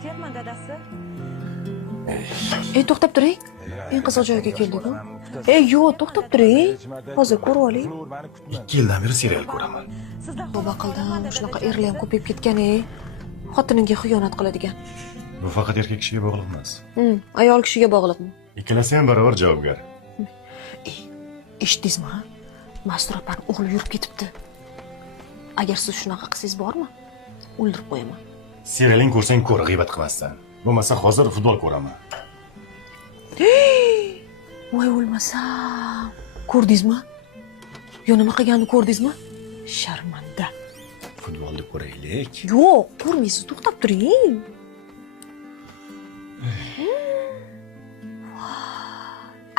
kutyapman dadasi. To'xtab turing. Eng qiziq joyga keldik-ku. Yo'q, to'xtab turing. Hozir ko'rib oling. 2 yildan beri serial ko'raman. Tavba qildim. Shunaqa erlar ham ko'payib ketgan-ey. Xotiniga xiyonat qiladigan. Bu faqat erkak kishiga bog'liq emas. Ayol kishiga bog'liqmi? Ikkalasi ham barobar javobgar. Eshitdingizmi? Mastur opani o'g'li yurib ketibdi. Agar siz shunaqa qilsangiz bormi? O'ldirib qo'yaman. Serialing ko'rsang ko'r, g'iybat qilmasdan. Bo'lmasa hozir futbol ko'raman. Voy o'lmasam. Ko'rdingizmi? Yo nima qilganini ko'rdingizmi? Sharmanda. Futbolni ko'raylik. Yo'q, ko'rmaysiz, to'xtab turing.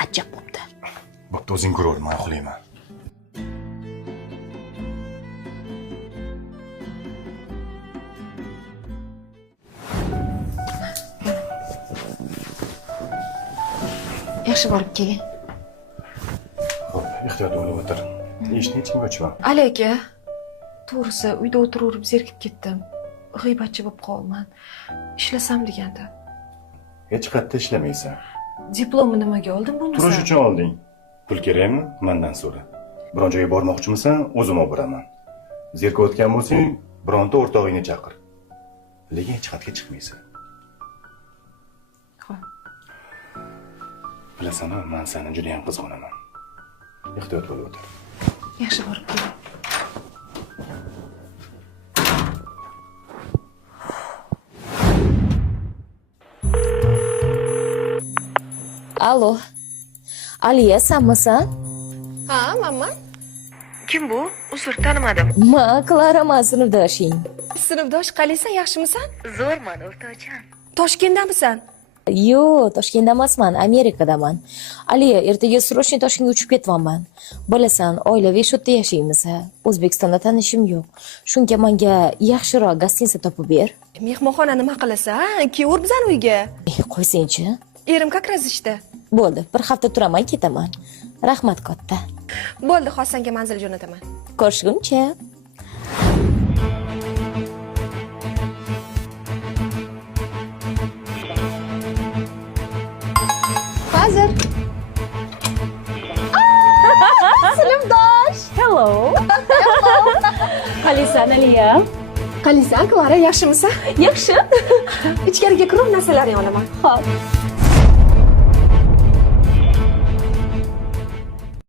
Ajab bo'pti. Bo'pti, o'zing ko'raver, men uxlayman. Yaxshi borib keling. Xo'p, ehtiyot bo'lib o'tir. Eshitning kimga o'chman? Ali aka, to'g'risi uyda o'tiraverib zerikib ketdim. G'iybatchi bo'lib qolman. Ishlasam deganda. Hech qayerda ishlamaysan. Diplomni nimaga oldim bo'lmasa? Turish uchun olding. Pul kerakmi? Mendan so'ra. Biron joyga bormoqchimisan, o'zim olib boraman. Zerikayotgan bo'lsang, bironta o'rtog'ingni chaqir. Lekin hech qayerga chiqmaysan. Xo'p. Bilasanmi, men seni juda ham qizg'onaman. Ehtiyot bo'lib o'tir. Yaxshi borib keling. Alo. Aliya, sanmisan? Ha, manman. Kim bu? Uzr, tanimadim. Klaraman, sinfdoshing. Sinfdosh, qalaysan, yaxshimisan? Zo'rman, o'rtoqjon. Toshkentdanmisan? Yo'q, Toshkentda emasman, Amerikadaman. Aliya, ertaga срочный Toshkentga uchib ketyapman. Bilasan, oilaviy shodda yashaymiz. O'zbekistonda tanishim yo'q. Shunga menga yaxshiroq gostinsa topib ber. Mehmonxona nima qilasan? Keyur bizani uyga. Qo'ysangchi. Erim как раз ishda. Bo'ldi, bir hafta turaman, ketaman. Rahmat katta. Bo'ldi, Xosanga manzil jo'nataman. Ko'rishguncha. Hozir. Sinfdosh. Hello. Qalaysan, Aliya? Qalaysan, Klara, yaxshimisan? Yaxshi. Ichkariga kirib, narsalaringni olaman. Xo'p.